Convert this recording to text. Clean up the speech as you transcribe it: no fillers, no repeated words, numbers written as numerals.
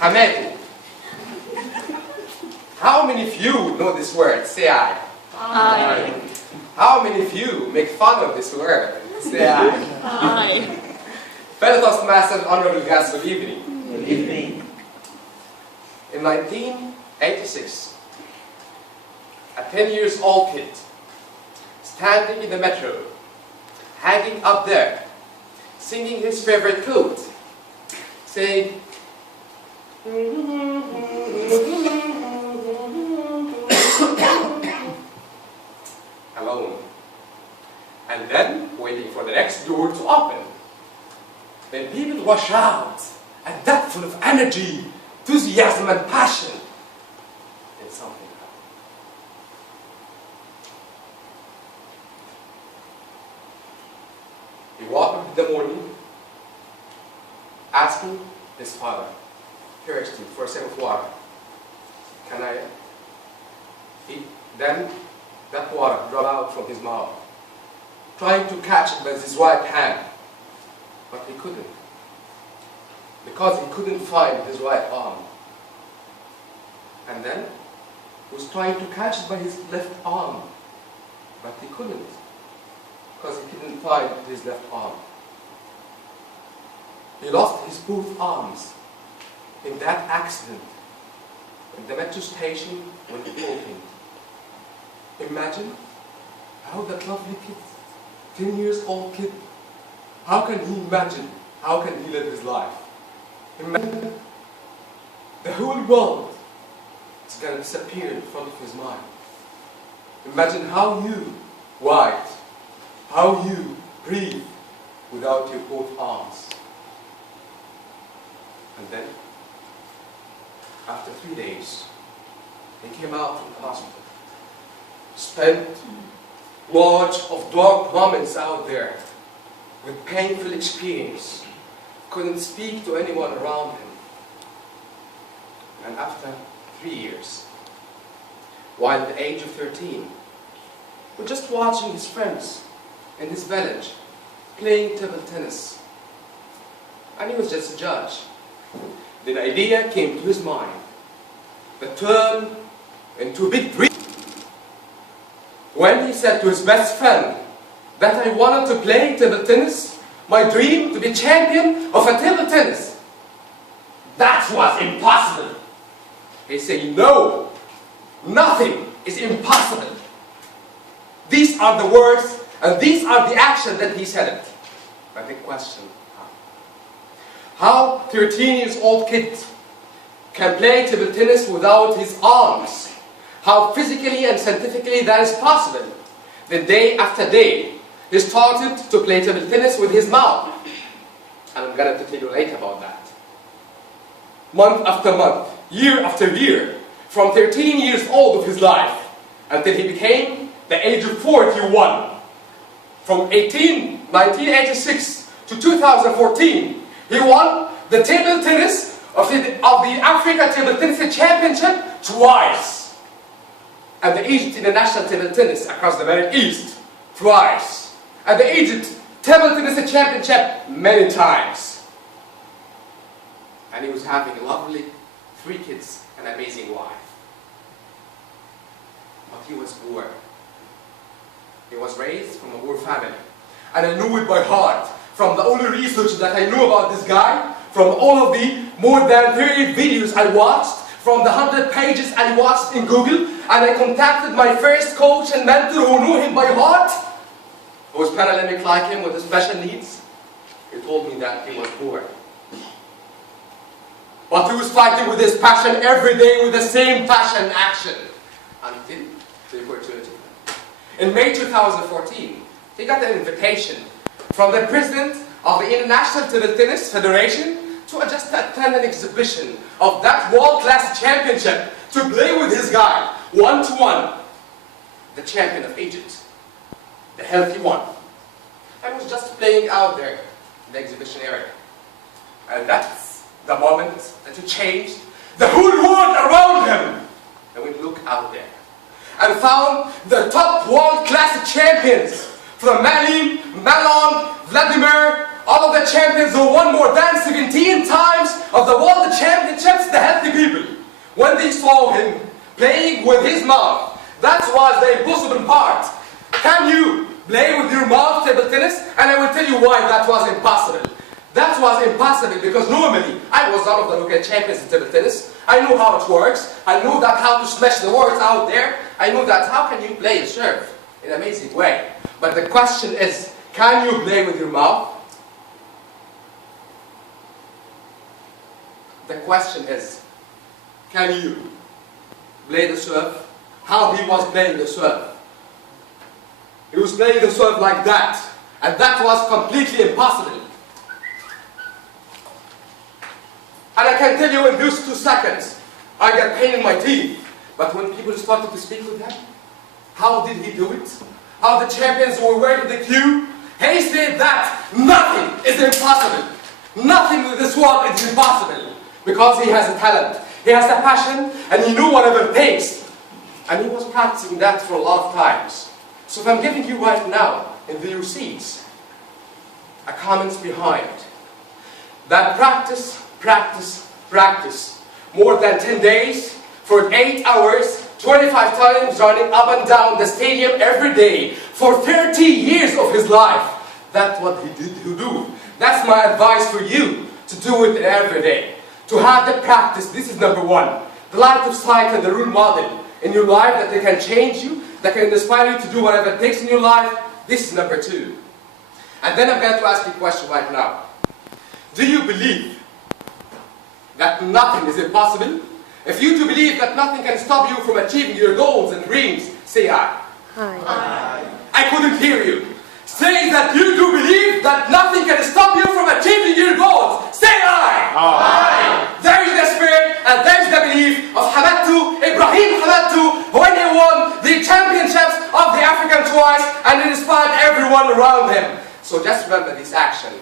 Mohammed. How many of you know this word? Say I. I. How many of you make fun of this word? Say I. I. Fellow Toastmasters, honorable guests, good evening. Good evening. In 1986, a 10-year-old kid standing in the metro, hanging up there, singing his favorite quote, saying, alone, and then waiting for the next door to open. Then people rush out, and that full of energy, enthusiasm and passion in something else. He woke up in the morning, asking his father, thirsty for a sip of water. Can I eat? Then that water dropped out from his mouth, trying to catch it with his right hand, but he couldn't, because he couldn't find his right arm. And then he was trying to catch it by his left arm, but he couldn't, because he couldn't find his left arm. He lost his both arms in that accident in the metro station when it opened. Imagine how that lovely kid, 10-year-old kid, how can he imagine, how can he live his life? Imagine the whole world is going to disappear in front of his mind. Imagine how you write, how you breathe without your both arms. And then, after 3 days, he came out from the hospital, spent lots of dark moments out there with painful experience, couldn't speak to anyone around him. And after 3 years, while at the age of 13, was just watching his friends in his village playing table tennis, and he was just a judge. The idea came to his mind, that turned into a big dream. When he said to his best friend that I wanted to play table tennis, my dream to be champion of a table tennis. That was impossible. He said, no, nothing is impossible. These are the words and these are the actions that he said it. But the question, how 13-year-old kid can play table tennis without his arms? How physically and scientifically that is possible? The day after day, he started to play table tennis with his mouth. And I'm going to tell you later about that. Month after month, year after year, from 13 years old of his life, until he became the age of 41. From 1986 to 2014, he won the table tennis of the Africa Table Tennis Championship twice. And the Egypt International Table Tennis across the Middle East twice. And the Egypt Table Tennis Championship many times. And he was having a lovely 3 kids and an amazing wife. But he was poor. He was raised from a poor family. And I knew it by heart from the only research that I knew about this guy, from all of the more than 30 videos I watched, from the 100 pages I watched in Google, and I contacted my first coach and mentor who knew him by heart, who was Paralympic like him with special needs. He told me that he was poor. But he was fighting with his passion every day with the same passion and action. Until the opportunity. In May 2014, he got an invitation from the president of the International Table Tennis Federation to just attend an exhibition of that world-class championship to play with his guy, one-to-one, the champion of Egypt, the healthy one. I was just playing out there in the exhibition area. And that's the moment that he changed the whole world around him. And we looked out there and found the top world-class champions from Mali, Malon, Vladimir, All of the champions who won more than 17 times of the world championships, the healthy people, when they saw him playing with his mouth, that was the impossible part. Can you play with your mouth table tennis? And I will tell you why that was impossible. That was impossible because normally I was one of the local champions in table tennis. I knew how it works. I knew that how to smash the words out there. I knew that how can you play a serve in an amazing way. But the question is, can you play with your mouth? The question is, can you play the serve? How he was playing the serve. He was playing the serve like that. And that was completely impossible. And I can tell you in those 2 seconds, I got pain in my teeth. But when people started to speak with him, how did he do it? How the champions were waiting the queue? He said that nothing is impossible. Nothing in this world is impossible. Because he has a talent. He has a passion, and he knew whatever it takes. And he was practicing that for a lot of times. So if I'm giving you right now, in your seats, a comment behind, that practice, practice, practice, more than 10 days, for 8 hours, 25 times running up and down the stadium every day, for 30 years of his life. That's what he did to do. That's my advice for you, to do it every day. To have the practice, this is number 1. The light of sight and the role model in your life that they can change you, that can inspire you to do whatever it takes in your life, this is number 2. And then I'm going to ask you a question right now. Do you believe that nothing is impossible? If you do believe that nothing can stop you from achieving your goals and dreams, say aye. Aye. I couldn't hear you. Say that you do believe that nothing can stop you from achieving your goals. Say aye. Aye. There is the spirit and there is the belief of Ibrahim Hamadou, when he won the championships of the African twice and it inspired everyone around him. So just remember this action.